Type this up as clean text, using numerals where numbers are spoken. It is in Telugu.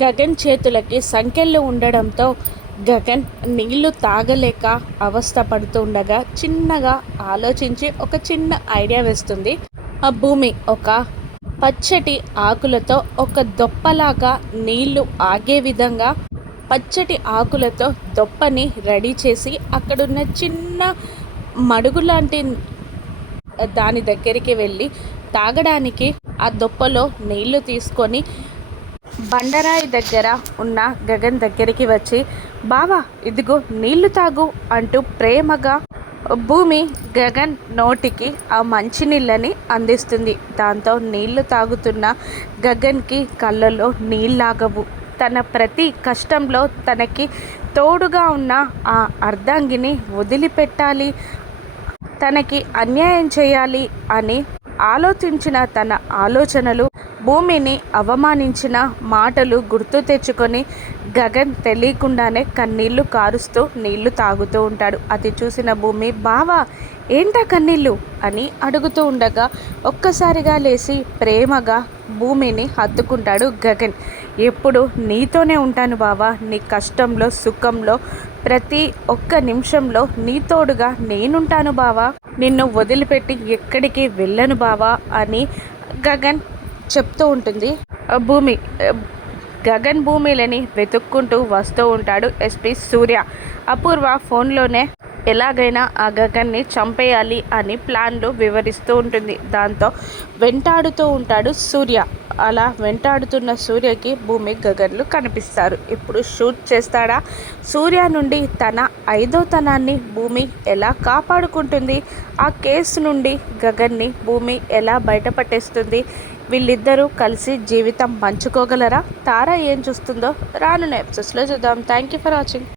గగన్ చేతులకి సంకెళ్ళు ఉండడంతో గగన్ నీళ్లు తాగలేక అవస్థ పడుతుండగా చిన్నగా ఆలోచించి ఒక చిన్న ఐడియా వేస్తుంది. ఆ భూమి ఒక పచ్చటి ఆకులతో ఒక దొప్పలాగా నీళ్లు ఆగే విధంగా పచ్చటి ఆకులతో దొప్పని రెడీ చేసి అక్కడున్న చిన్న మడుగు లాంటి దాని దగ్గరికి వెళ్ళి తాగడానికి ఆ దొప్పలో నీళ్లు తీసుకొని బండరాయి దగ్గర ఉన్న గగన్ దగ్గరికి వచ్చి, బావా ఇదిగో నీళ్లు తాగు అంటూ ప్రేమగా భూమి గగన్ నోటికి ఆ మంచినీళ్ళని అందిస్తుంది. దాంతో నీళ్లు తాగుతున్న గగన్కి కళ్ళలో నీళ్ళాగవు. తన ప్రతి కష్టంలో తనకి తోడుగా ఉన్న ఆ అర్ధాంగిని వదిలిపెట్టాలి, తనకి అన్యాయం చేయాలి అని ఆలోచించిన తన ఆలోచనలు, భూమిని అవమానించిన మాటలు గుర్తు తెచ్చుకొని గగన్ తెలియకుండానే కన్నీళ్లు కారుస్తూ నీళ్లు తాగుతూ ఉంటాడు. అది చూసిన భూమి, బావా ఏంటా కన్నీళ్ళు అని అడుగుతూ ఉండగా ఒక్కసారిగా లేచి ప్రేమగా భూమిని హత్తుకుంటాడు గగన్. ఎప్పుడు నీతోనే ఉంటాను బావా, నీ కష్టంలో సుఖంలో ప్రతి ఒక్క నిమిషంలో నీ తోడుగా నేనుంటాను బావా, నిన్ను వదిలిపెట్టి ఎక్కడికి వెళ్ళను బావా అని గగన్ చెప్తూ ఉంటుంది. భూమి గగన్ భూమిలని వెతుక్కుంటూ వస్తూ ఉంటాడు ఎస్పీ సూర్య. అపూర్వ ఫోన్లోనే ఎలాగైనా ఆ గగన్ని చంపేయాలి అని ప్లాన్లు వివరిస్తూ ఉంటుంది. దాంతో వెంటాడుతూ ఉంటాడు సూర్య. అలా వెంటాడుతున్న సూర్యకి భూమి గగన్లు కనిపిస్తారు. ఇప్పుడు షూట్ చేస్తాడా? సూర్య నుండి తన 5వ తనాన్ని భూమి ఎలా కాపాడుకుంటుంది? ఆ కేసు నుండి గగన్ని భూమి ఎలా బయటపట్టేస్తుంది? వీళ్ళిద్దరూ కలిసి జీవితం పంచుకోగలరా? తార ఏం చూస్తుందో రానున్న ఎపిసోడ్స్లో చూద్దాం. Thank you for watching.